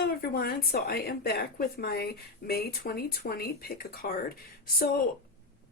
Hello everyone, so I am back with my May 2020 Pickacard. So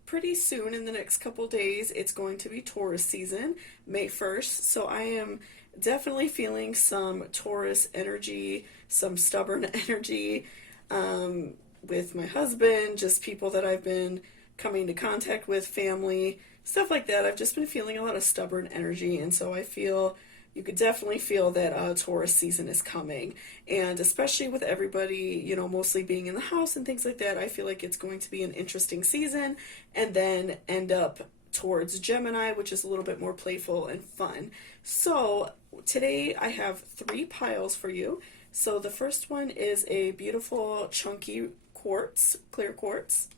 pretty soon in the next couple days it's going to be Taurus season, May 1st. So I am definitely feeling some Taurus energy, some stubborn energy with my husband, just people that I've been coming to contact with, family, stuff like that. I've just been feeling a lot of stubborn energy, and so I feel you could definitely feel that Taurus season is coming. And especially with everybody, mostly being in the house and things like that, I feel like it's going to be an interesting season and then end up towards Gemini, which is a little bit more playful and fun. So today I have 3 piles for you. So the first one is a beautiful chunky quartz, clear quartz.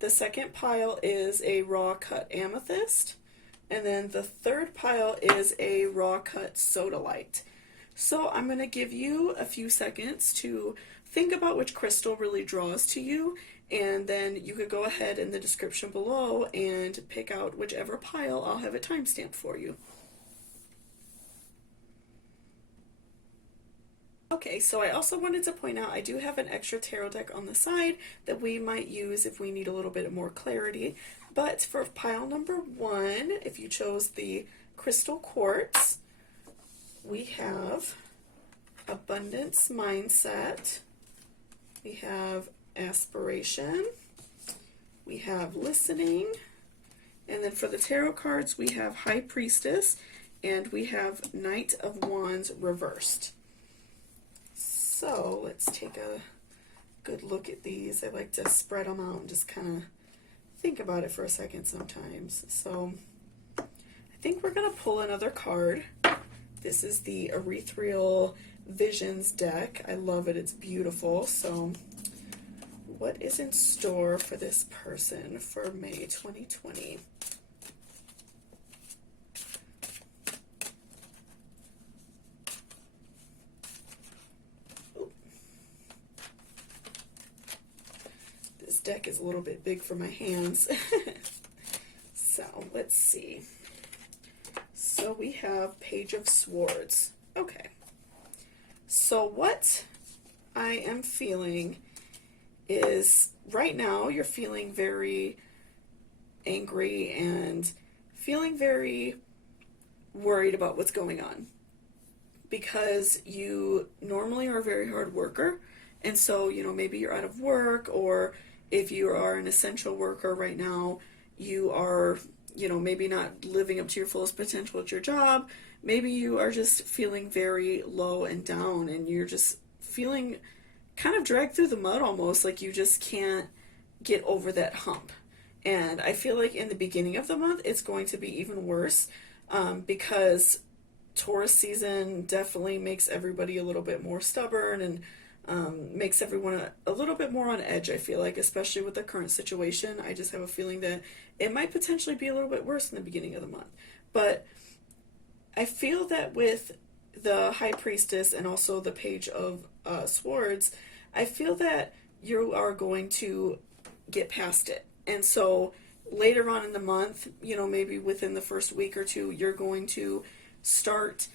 The second pile is a raw cut amethyst. And then the third pile is a raw cut sodalite. So I'm going to give you a few seconds to think about which crystal really draws to you, and then you could go ahead in the description below and pick out whichever pile. I'll have it timestamped for you. Okay, so I also wanted to point out I do have an extra tarot deck on the side that we might use if we need a little bit more clarity. But for pile number 1, if you chose the crystal quartz, we have abundance mindset, we have aspiration, we have listening, and then for the tarot cards we have high priestess and we have knight of wands reversed. So let's take a good look at these. I like to spread them out and just kind of think about it for a second sometimes. So I think we're going to pull another card. This is the Ethereal Visions deck. I love it. It's beautiful. So what is in store for this person for May 2020? Deck is a little bit big for my hands. So let's see. So we have Page of Swords. Okay. So what I am feeling is right now you're feeling very angry and feeling very worried about what's going on because you normally are a very hard worker, and so maybe you're out of work, or if you are an essential worker right now, you are, maybe not living up to your fullest potential at your job. Maybe you are just feeling very low and down, and you're just feeling kind of dragged through the mud almost, like you just can't get over that hump. And I feel like in the beginning of the month, it's going to be even worse because Taurus season definitely makes everybody a little bit more stubborn and makes everyone a little bit more on edge, I feel like, especially with the current situation. I just have a feeling that it might potentially be a little bit worse in the beginning of the month. But I feel that with the High Priestess and also the Page of Swords, I feel that you are going to get past it. And so later on in the month, maybe within the first week or two, you're going to start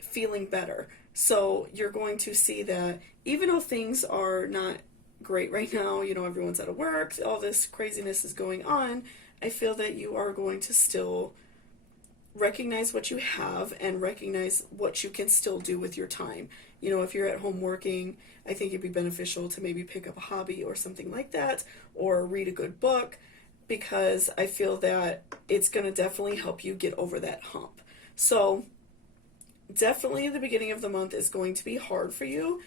feeling better. So you're going to see that even though things are not great right now, everyone's out of work, all this craziness is going on, I feel that you are going to still recognize what you have and recognize what you can still do with your time. If you're at home working, I think it'd be beneficial to maybe pick up a hobby or something like that, or read a good book, because I feel that it's going to definitely help you get over that hump. So definitely the beginning of the month is going to be hard for you,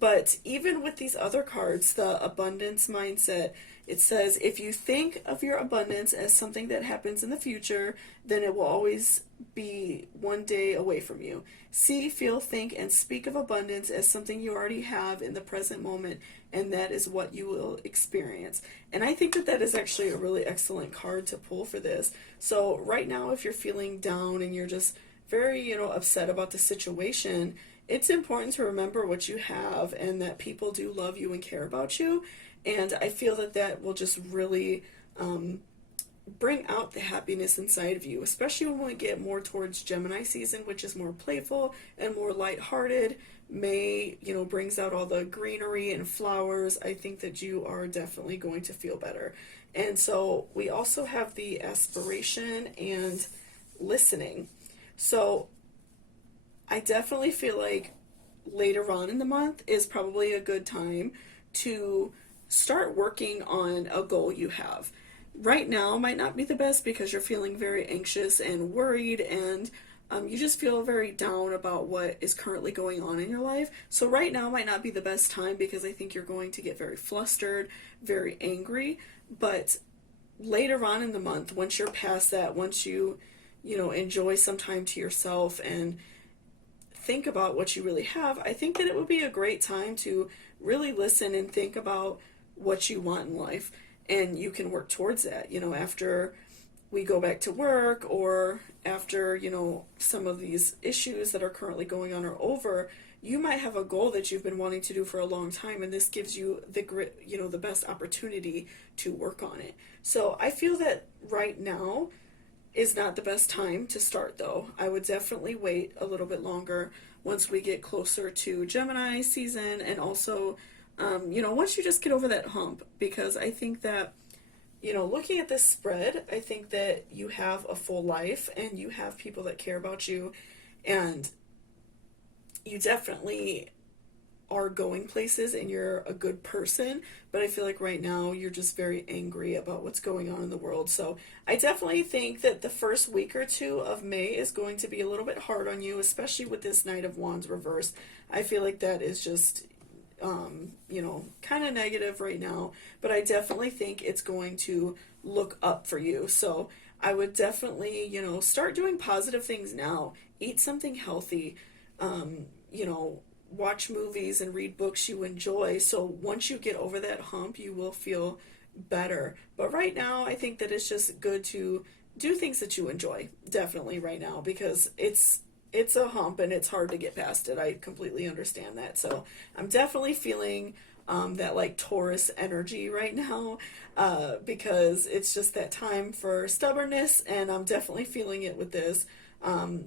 but even with these other cards, the abundance mindset, it says if you think of your abundance as something that happens in the future, then it will always be one day away from you. See, feel, think, and speak of abundance as something you already have in the present moment, and that is what you will experience. And I think that that is actually a really excellent card to pull for this. So right now, if you're feeling down and you're just very, upset about the situation, it's important to remember what you have and that people do love you and care about you. And I feel that that will just really bring out the happiness inside of you, especially when we get more towards Gemini season, which is more playful and more lighthearted, May, you know, brings out all the greenery and flowers. I think that you are definitely going to feel better. And so we also have the aspiration and listening. So I definitely feel like later on in the month is probably a good time to start working on a goal you have. Right now might not be the best because you're feeling very anxious and worried, and you just feel very down about what is currently going on in your life. So right now might not be the best time because I think you're going to get very flustered, very angry. But later on in the month, once you're past that, once you know, enjoy some time to yourself and think about what you really have, I think that it would be a great time to really listen and think about what you want in life, and you can work towards that. You know, after we go back to work, or after, you know, some of these issues that are currently going on are over, you might have a goal that you've been wanting to do for a long time, and this gives you the grit, you know, the best opportunity to work on it. So I feel that right now is not the best time to start, though. I would definitely wait a little bit longer once we get closer to Gemini season, and also, you know, once you just get over that hump, because I think that, you know, looking at this spread, I think that you have a full life and you have people that care about you, and you definitely are going places and you're a good person, but I feel like right now you're just very angry about what's going on in the world. So I definitely think that the first week or two of May is going to be a little bit hard on you, especially with this Knight of Wands reverse. I feel like that is just, you know, kind of negative right now, but I definitely think it's going to look up for you. So I would definitely, you know, start doing positive things now. Eat something healthy, you know, watch movies and read books you enjoy. So once you get over that hump, you will feel better. But right now, I think that it's just good to do things that you enjoy, definitely right now, because it's a hump and it's hard to get past it. I completely understand that. So I'm definitely feeling that like Taurus energy right now, because it's just that time for stubbornness, and I'm definitely feeling it with this.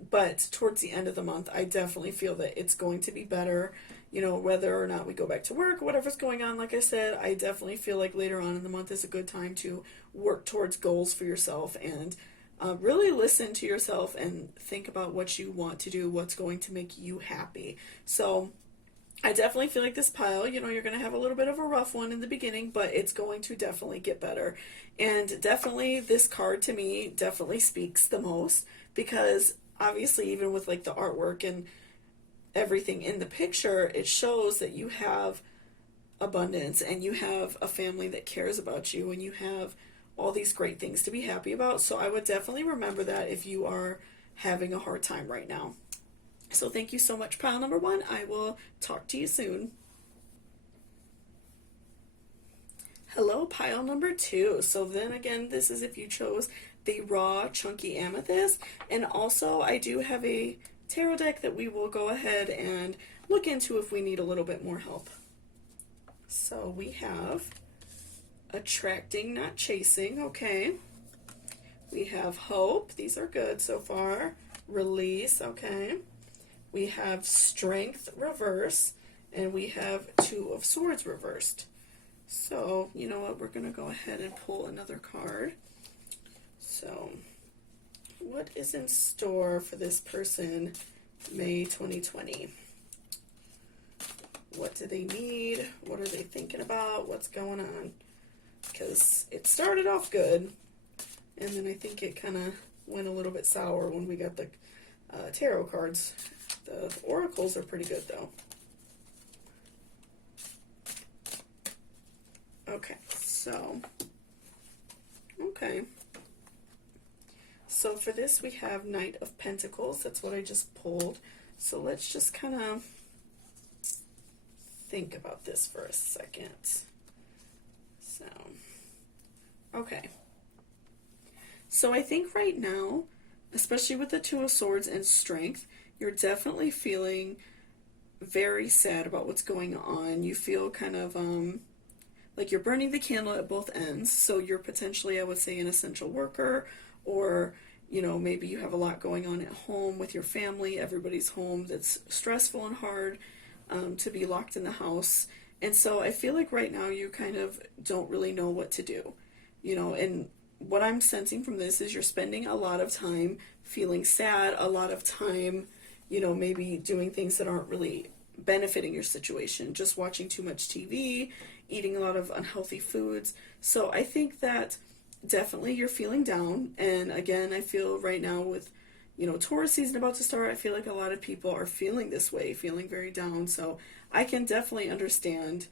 But towards the end of the month, I definitely feel that it's going to be better, you know, whether or not we go back to work, whatever's going on. Like I said, I definitely feel like later on in the month is a good time to work towards goals for yourself, and really listen to yourself and think about what you want to do, what's going to make you happy. So I definitely feel like this pile, you know, you're going to have a little bit of a rough one in the beginning, but it's going to definitely get better. And definitely this card to me definitely speaks the most, because obviously even with like the artwork and everything in the picture, it shows that you have abundance and you have a family that cares about you and you have all these great things to be happy about. So I would definitely remember that if you are having a hard time right now. So thank you so much, pile number one. I will talk to you soon. Hello, pile number two. So then again, this is if you chose the raw chunky amethyst. And also I do have a tarot deck that we will go ahead and look into if we need a little bit more help. So we have attracting, not chasing. Okay. We have hope. These are good so far. Release. Okay. We have strength reverse, and we have two of swords reversed. So, you know what, we're going to go ahead and pull another card. So, what is in store for this person May 2020? What do they need? What are they thinking about? What's going on? Because it started off good, and then I think it kind of went a little bit sour when we got the tarot cards. The oracles are pretty good, though. Okay, so, okay. So for this, we have Knight of Pentacles. That's what I just pulled. So let's just kind of think about this for a second. So, okay. So I think right now, especially with the Two of Swords and Strength, you're definitely feeling very sad about what's going on. You feel kind of like you're burning the candle at both ends. So you're potentially, I would say, an essential worker, or, you know, maybe you have a lot going on at home with your family. Everybody's home that's stressful and hard. to be locked in the house. And so I feel like right now you kind of don't really know what to do, you know, and what I'm sensing from this is you're spending a lot of time feeling sad, a lot of time, you know, maybe doing things that aren't really benefiting your situation, just watching too much TV, eating a lot of unhealthy foods. So I think that definitely you're feeling down. And again, I feel right now with, you know, Taurus season about to start, I feel like a lot of people are feeling this way, feeling very down. So I can definitely understand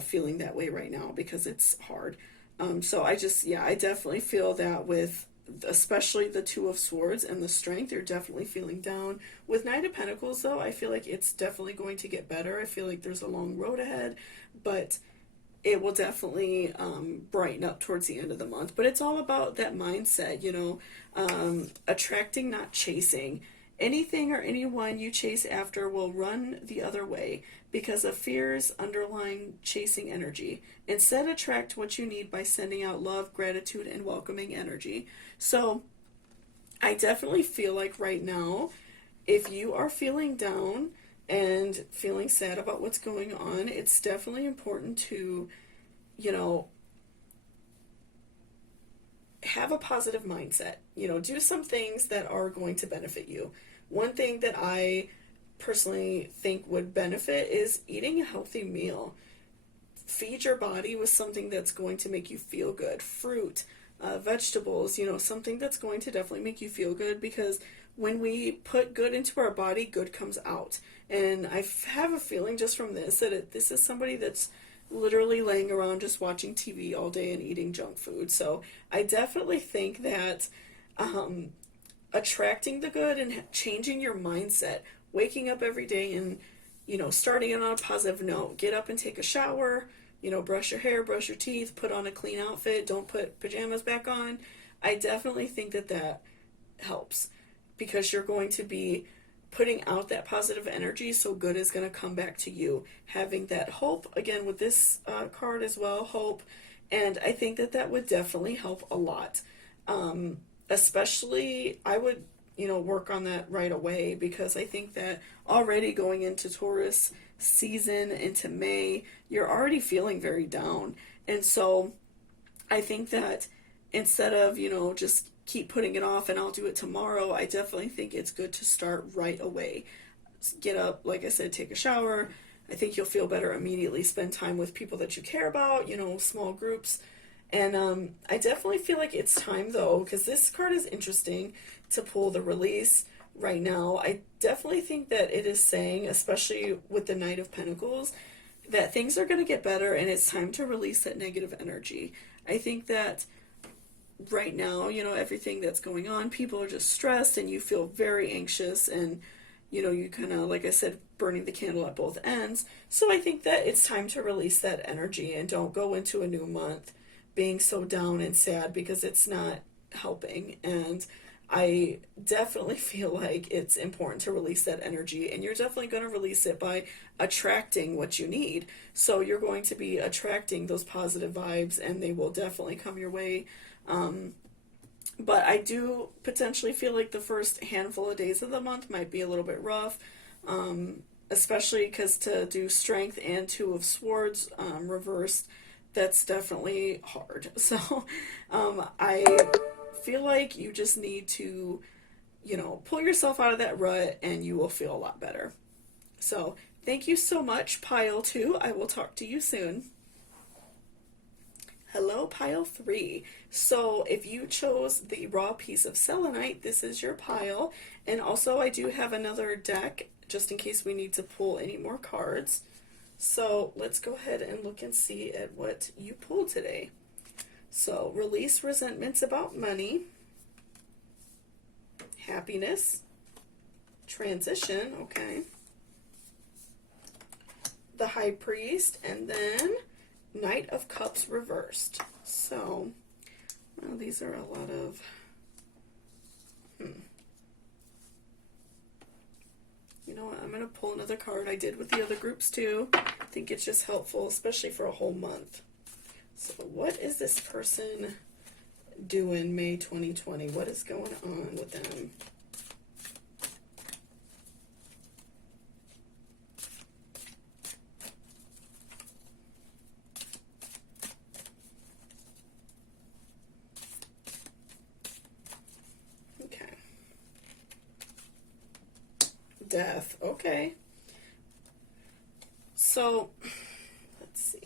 feeling that way right now because it's hard. So I definitely feel that with especially the Two of Swords and the Strength, you're definitely feeling down. With Knight of Pentacles, though, I feel like it's definitely going to get better. I feel like there's a long road ahead, but it will definitely brighten up towards the end of the month. But it's all about that mindset, you know, attracting, not chasing. Anything or anyone you chase after will run the other way because of fear's underlying chasing energy. Instead, attract what you need by sending out love, gratitude, and welcoming energy. So I definitely feel like right now, if you are feeling down and feeling sad about what's going on, it's definitely important to, you know, have a positive mindset. You know, do some things that are going to benefit you. One thing that I personally think would benefit is eating a healthy meal. Feed your body with something that's going to make you feel good. Fruit, vegetables, you know, something that's going to definitely make you feel good, because when we put good into our body, good comes out. And I have a feeling just from this that this is somebody that's literally laying around just watching TV all day and eating junk food. So I definitely think that attracting the good and changing your mindset, waking up every day and, you know, starting it on a positive note, get up and take a shower, you know, brush your hair, brush your teeth, put on a clean outfit, don't put pajamas back on. I definitely think that that helps because you're going to be putting out that positive energy, so good is going to come back to you. Having that hope, again with this card as well, hope, and I think that that would definitely help a lot. Especially, I would, you know, work on that right away, because I think that already going into Taurus season, into May, you're already feeling very down. And so I think that instead of, you know, just keep putting it off and I'll do it tomorrow, I definitely think it's good to start right away. Get up, like I said, take a shower. I think you'll feel better immediately. Spend time with people that you care about, you know, small groups. And I definitely feel like it's time, though, because this card is interesting, to pull the release right now. I definitely think that it is saying, especially with the Knight of Pentacles, that things are going to get better and it's time to release that negative energy. I think that right now, you know, everything that's going on, people are just stressed and you feel very anxious and, you know, you kind of, like I said, burning the candle at both ends. So I think that it's time to release that energy and don't go into a new month being so down and sad, because it's not helping. And I definitely feel like it's important to release that energy, and you're definitely going to release it by attracting what you need. So you're going to be attracting those positive vibes and they will definitely come your way. But I do potentially feel like the first handful of days of the month might be a little bit rough, especially because to do Strength and Two of Swords reversed, that's definitely hard. So I feel like you just need to, you know, pull yourself out of that rut and you will feel a lot better. So thank you so much, Pile 2. I will talk to you soon. Hello, Pile 3. So if you chose the raw piece of selenite, this is your pile. And also I do have another deck just in case we need to pull any more cards. So let's go ahead and look and see at what you pulled today. So release resentments about money, happiness, transition, okay, the High Priest, and then Knight of Cups reversed. So, well, these are a lot of, You know what, I'm going to pull another card. I did with the other groups too. I think it's just helpful, especially for a whole month. So what is this person doing May 2020? What is going on with them? death. Okay. So, let's see.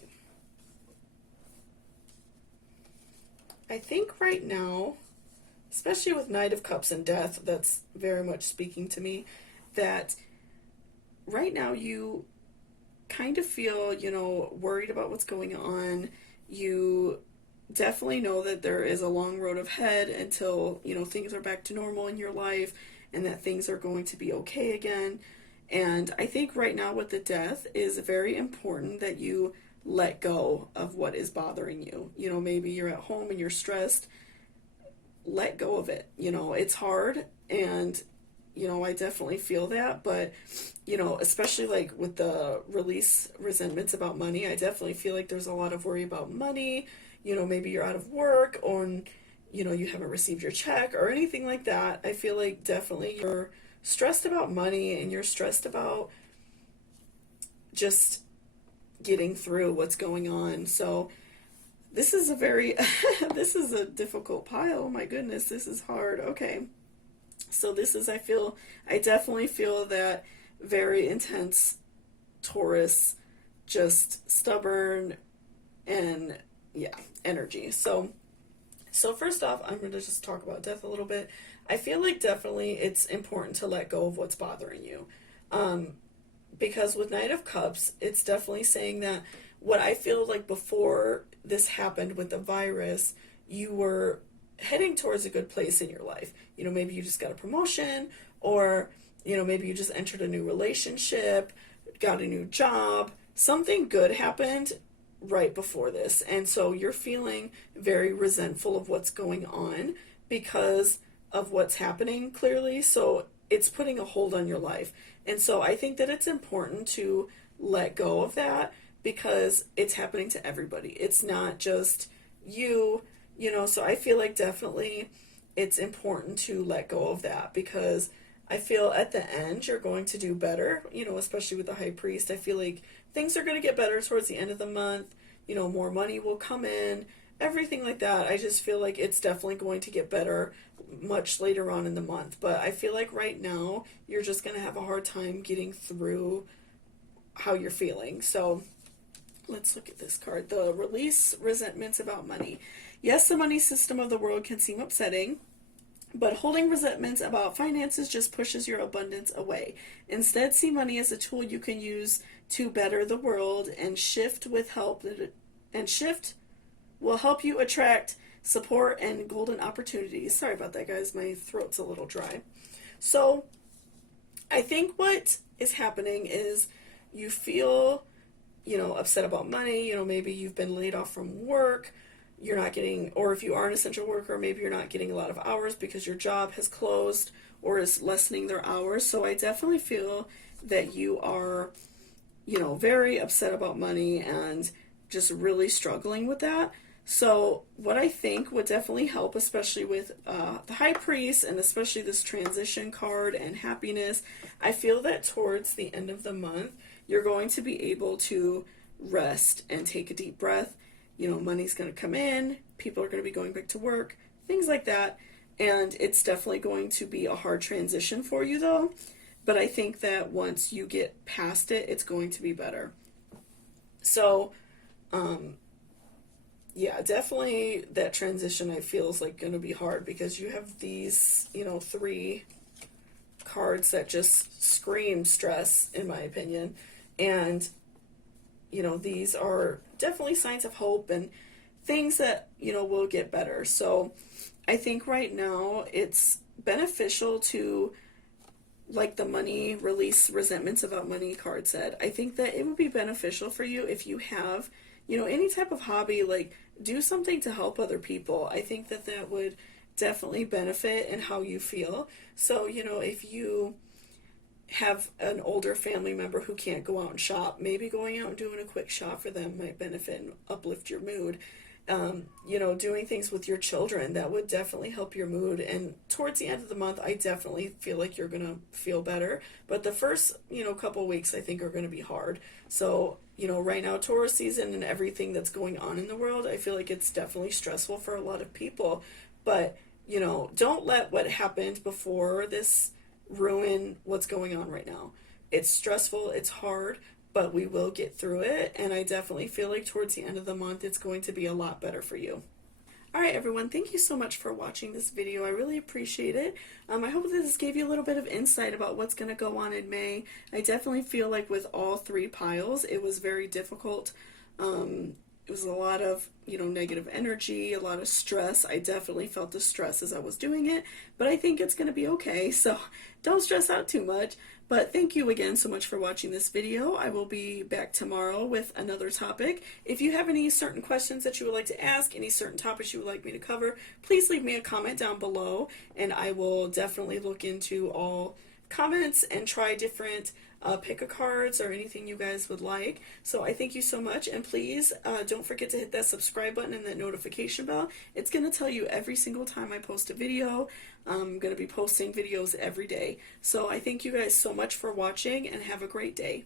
I think right now, especially with Knight of Cups and death, that's very much speaking to me, that right now you kind of feel, worried about what's going on. You definitely know that there is a long road ahead until, things are back to normal in your life and that things are going to be okay again. And I think right now with the death is very important that you let go of what is bothering you. Maybe you're at home and you're stressed. Let go of it. It's hard, and I definitely feel that, but especially like with the release resentments about money, I definitely feel like there's a lot of worry about money. Maybe you're out of work, or you haven't received your check or anything like that. I feel like definitely you're stressed about money, and you're stressed about just getting through what's going on. So this is a very this is a difficult pile. Oh my goodness, this is hard. Okay. So this is, I definitely feel that very intense Taurus, just stubborn and energy. So first off, I'm going to just talk about death a little bit. I feel like definitely it's important to let go of what's bothering you. Because with Knight of Cups, it's definitely saying that what I feel like before this happened with the virus, you were heading towards a good place in your life. Maybe you just got a promotion, or, maybe you just entered a new relationship, got a new job. Something good happened right before this. And so you're feeling very resentful of what's going on because of what's happening, clearly. So it's putting a hold on your life. And so I think that it's important to let go of that, because it's happening to everybody. It's not just you, so I feel like definitely it's important to let go of that, because I feel at the end you're going to do better, especially with the High Priest. I feel like things are going to get better towards the end of the month. More money will come in, everything like that. I just feel like it's definitely going to get better much later on in the month. But I feel like right now you're just going to have a hard time getting through how you're feeling. So let's look at this card. The release resentments about money. Yes, the money system of the world can seem upsetting, but holding resentments about finances just pushes your abundance away. Instead, see money as a tool you can use to better the world, and shift will help you attract support and golden opportunities. Sorry about that, guys. My throat's a little dry. So I think what is happening is you feel, upset about money. Maybe you've been laid off from work. You're not getting, or if you are an essential worker, maybe you're not getting a lot of hours because your job has closed or is lessening their hours. So I definitely feel that you are, very upset about money and just really struggling with that. So what I think would definitely help, especially with the High Priest, and especially this transition card and happiness, I feel that towards the end of the month, you're going to be able to rest and take a deep breath. Money's going to come in, people are going to be going back to work, things like that. And it's definitely going to be a hard transition for you, though. But I think that once you get past it, it's going to be better. So, definitely that transition I feel is like going to be hard, because you have these, 3 cards that just scream stress, in my opinion. And, these are definitely signs of hope and things that, will get better. So I think right now it's beneficial to, like the money release resentments about money card said, I think that it would be beneficial for you if you have, any type of hobby, like do something to help other people. I think that that would definitely benefit in how you feel. So, if you have an older family member who can't go out and shop, maybe going out and doing a quick shop for them might benefit and uplift your mood. Doing things with your children, that would definitely help your mood. And towards the end of the month, I definitely feel like you're going to feel better. But the first, couple weeks, I think are going to be hard. So, right now, Taurus season and everything that's going on in the world, I feel like it's definitely stressful for a lot of people. But, don't let what happened before this ruin what's going on right now. It's stressful, it's hard, but we will get through it, and I definitely feel like towards the end of the month it's going to be a lot better for you. Alright everyone, thank you so much for watching this video. I really appreciate it. I hope that this gave you a little bit of insight about what's going to go on in May. I definitely feel like with all three piles it was very difficult. It was a lot of, negative energy, a lot of stress. I definitely felt the stress as I was doing it, but I think it's going to be okay, so don't stress out too much. But thank you again so much for watching this video. I will be back tomorrow with another topic. If you have any certain questions that you would like to ask, any certain topics you would like me to cover, please leave me a comment down below, and I will definitely look into all comments and try different Pickacards or anything you guys would like. So I thank you so much, and please don't forget to hit that subscribe button and that notification bell. It's going to tell you every single time I post a video. I'm going to be posting videos every day. So I thank you guys so much for watching, and have a great day.